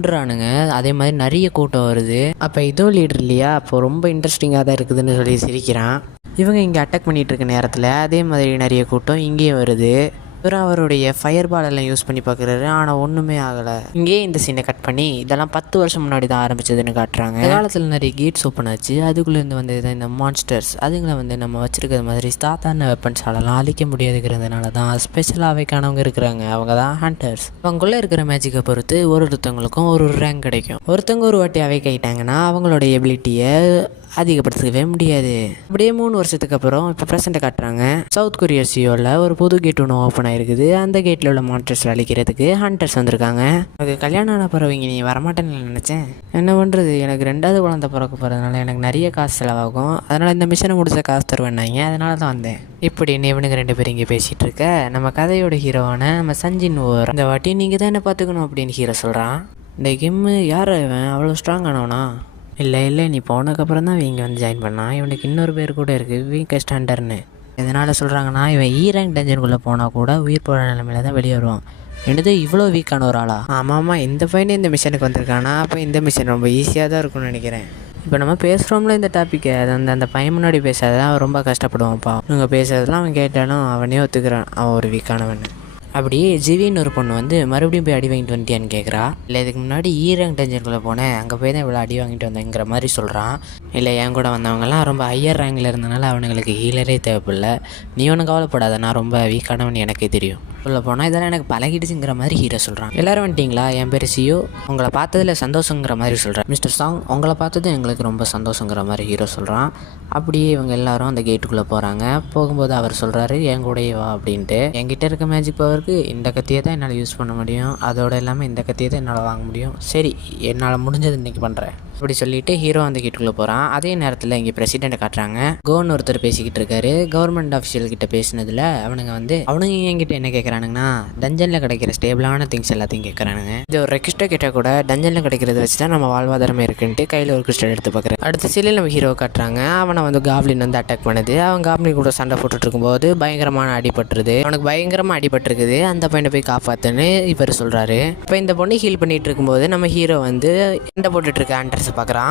நோண்டுறானுங்க. அதே மாதிரி நிறைய கூட்டம் வருது. அப்போ இதோ லீடர் இல்லையா, அப்போ ரொம்ப இன்ட்ரெஸ்டிங்காக தான் இருக்குதுன்னு சொல்லி சிரிக்கிறான். இவங்க இங்கே அட்டாக் பண்ணிகிட்டு இருக்க நேரத்தில் அதே மாதிரி நிறைய கூட்டம் இங்கேயும் வருது. இவரும் அவருடைய ஃபயர் பால் எல்லாம் யூஸ் பண்ணி பார்க்குறாரு, ஆனால் ஒன்றுமே ஆகலை. இங்கேயே இந்த சீனை கட் பண்ணி இதெல்லாம் 10 வருஷம் முன்னாடி தான் ஆரம்பிச்சதுன்னு காட்டுறாங்க. இந்த காலத்தில் நிறைய கேட்ஸ் ஓப்பன் ஆச்சு. அதுக்குள்ளேருந்து வந்து இந்த மான்ஸ்டர்ஸ் அதுங்களை வந்து நம்ம வச்சிருக்கிற மாதிரி சாதாரண வெப்பன்ஸாலலாம் அழிக்க முடியாதுங்கிறதுனால தான் ஸ்பெஷலாக அவைக்கானவங்க இருக்கிறாங்க. அவங்க தான் ஹண்டர்ஸ். அவங்களுக்குள்ளே இருக்கிற மேஜிக்கை பொறுத்து ஒருத்தவங்களுக்கும் ஒரு ரேங்க் கிடைக்கும். ஒருத்தவங்க ஒரு வாட்டி அவைக் ஆகிட்டாங்கன்னா அவங்களோட எபிலிட்டியை அதிகப்படுத்தவே முடியாது. அப்படியே 3 வருஷத்துக்கு அப்புறம் இப்போ ப்ரெசென்ட்டை காட்டுறாங்க. சவுத் கொரியா சியோவில் ஒரு புது கேட் ஒன்று ஓப்பன் ஆயிருக்குது. அந்த கேட்டில் உள்ள மான்ஸ்டர்ஸ் அழிக்கிறதுக்கு ஹண்டர்ஸ் வந்திருக்காங்க. எனக்கு கல்யாணம் ஆன பிறகு நீ வரமாட்டேன்னு நினச்சேன். என்ன பண்ணுறது, எனக்கு 2வது குழந்தை பிறக்க போகிறதுனால எனக்கு நிறைய காசு செலவாகும். அதனால் இந்த மிஷனை முடிச்ச காசு தருவேன்னாங்க. அதனால தான் வந்தேன். இப்படி இவனுங்க 2 பேரும் இங்கே பேசிகிட்டு இருக்க நம்ம கதையோட ஹீரோவான நம்ம சஞ்சின் ஓவர் இந்த வாட்டி நீங்கள் தான் என்ன பார்த்துக்கணும் அப்படின்னு ஹீரோ சொல்கிறான். இந்த கேம்மு யார் இவன் அவ்வளோ ஸ்ட்ராங் ஆனவனா? இல்லை நீ போனதுக்கப்புறம் தான் இவங்க வந்து ஜாயின் பண்ணான். இவனுக்கு இன்னொரு பேர் கூட இருக்குது, வீக்கஸ்ட் ஹண்டர்னு. எதனால் சொல்கிறாங்கன்னா இவன் ரேங்க் டஞ்சனுக்குள்ளே போனால் கூட உயிர் போகிற நிலமையில தான் வெளியே வருவான். என்னது இவ்வளோ வீக்கான ஒரு ஆளா? ஆமாம், இந்த பையனே இந்த மிஷனுக்கு வந்திருக்கானா, அப்போ இந்த மிஷன் ரொம்ப ஈஸியாக தான் இருக்கும்னு நினைக்கிறேன். இப்போ நம்ம பேசுகிறோம்ல இந்த டாப்பிக்கை, அது அந்த பையன் முன்னாடி பேசாதான் அவன் ரொம்ப கஷ்டப்படுவான்ப்பா. இவங்க பேசுறதுலாம் அவன் கேட்டாலும் அவனே ஒத்துக்கிறான் அவன் ஒரு வீக்கானவன். அப்படியே ஜிவின்னு ஒரு பொண்ணு வந்து மறுபடியும் போய் அடி வாங்கிட்டு வந்துட்டியான்னு கேட்குறா. இல்லை இதுக்கு முன்னாடி ரேங்க் டஞ்சனுக்குள்ளே போனேன், அங்கே போய் தான் இவ்வளோ அடி வாங்கிட்டு வந்தேங்கிற மாதிரி சொல்கிறான். இல்லை என் கூட வந்தவங்கலாம் ரொம்ப ஹையர் ரேங்கில் இருந்தனால அவனுங்களுக்கு ஹீலரே தேவைப்படல. நீ ஒன்றும் கவலைப்படாத, நான் ரொம்ப வீக்கானவன் எனக்கே தெரியும். சொல்ல போனால் இதெல்லாம் எனக்கு பழகிடுச்சுங்கிற மாதிரி ஹீரோ சொல்கிறான். எல்லோரும் வந்துட்டிங்களா, என் பேர் சியோ, உங்களை பார்த்ததில் சந்தோஷங்கிற மாதிரி சொல்கிறேன். மிஸ்டர் சாங் உங்களை பார்த்தது எங்களுக்கு ரொம்ப சந்தோஷங்கிற மாதிரி ஹீரோ சொல்கிறான். அப்படியே இவங்க எல்லாரும் அந்த கேட்டுக்குள்ளே போகிறாங்க. போகும்போது அவர் சொல்கிறாரு என் கூடயே வா அப்படின்ட்டு. என்கிட்ட இருக்க மேஜிக் பவருக்கு இந்த கத்தியை தான் என்னால் யூஸ் பண்ண முடியும், அதோடு இல்லாமல் இந்த கத்தியை தான் என்னால் வாங்க முடியும். சரி, என்னால் முடிஞ்சது இன்றைக்கி பண்ணுறேன் அப்படி சொல்லிட்டு ஹீரோ அந்த கேட்டுக்குள்ளே போகிறான். அதே நேரத்தில் இங்கே பிரசிடெண்ட்டை காட்டுறாங்க. கோன்னு ஒருத்தர் பேசிக்கிட்டு இருக்காரு. கவர்மெண்ட் ஆஃபீஷியல் கிட்ட பேசினதில் அவனுங்க என்கிட்ட என்ன கேட்குறானுங்கன்னா டஞ்சனில் கிடைக்கிற ஸ்டேபிளான திங்ஸ் எல்லாத்தையும் கேட்குறானுங்க. இது ஒரு ரெக்வஸ்ட்டை கேட்டால் கூட டஞ்சனில் கிடைக்கிறத வச்சு தான் நம்ம வாழ்வாதாரமே இருக்குன்ட்டு கையில் ஒரு கிறிஸ்டல் எடுத்து பார்க்குறேன். அடுத்த சீலில் நம்ம ஹீரோ காட்டுறாங்க. அவனை வந்து காப்ளின் வந்து அட்டாக் பண்ணுது. அவன் காப்ளின் கூட சண்டை போட்டுட்டு இருக்கும்போது பயங்கரமான அடிபட்டுருது. அவனுக்கு பயங்கரமாக அடிபட்டுருக்குது. அந்த பையனை போய் காப்பாற்றுன்னு இவர் சொல்கிறாரு. இப்போ இந்த பொண்ணு ஹீல் பண்ணிகிட்டு இருக்கும்போது நம்ம ஹீரோ வந்து சண்டை போட்டுட்டு இருக்க ஆண்டர்ஸை பார்க்குறான்.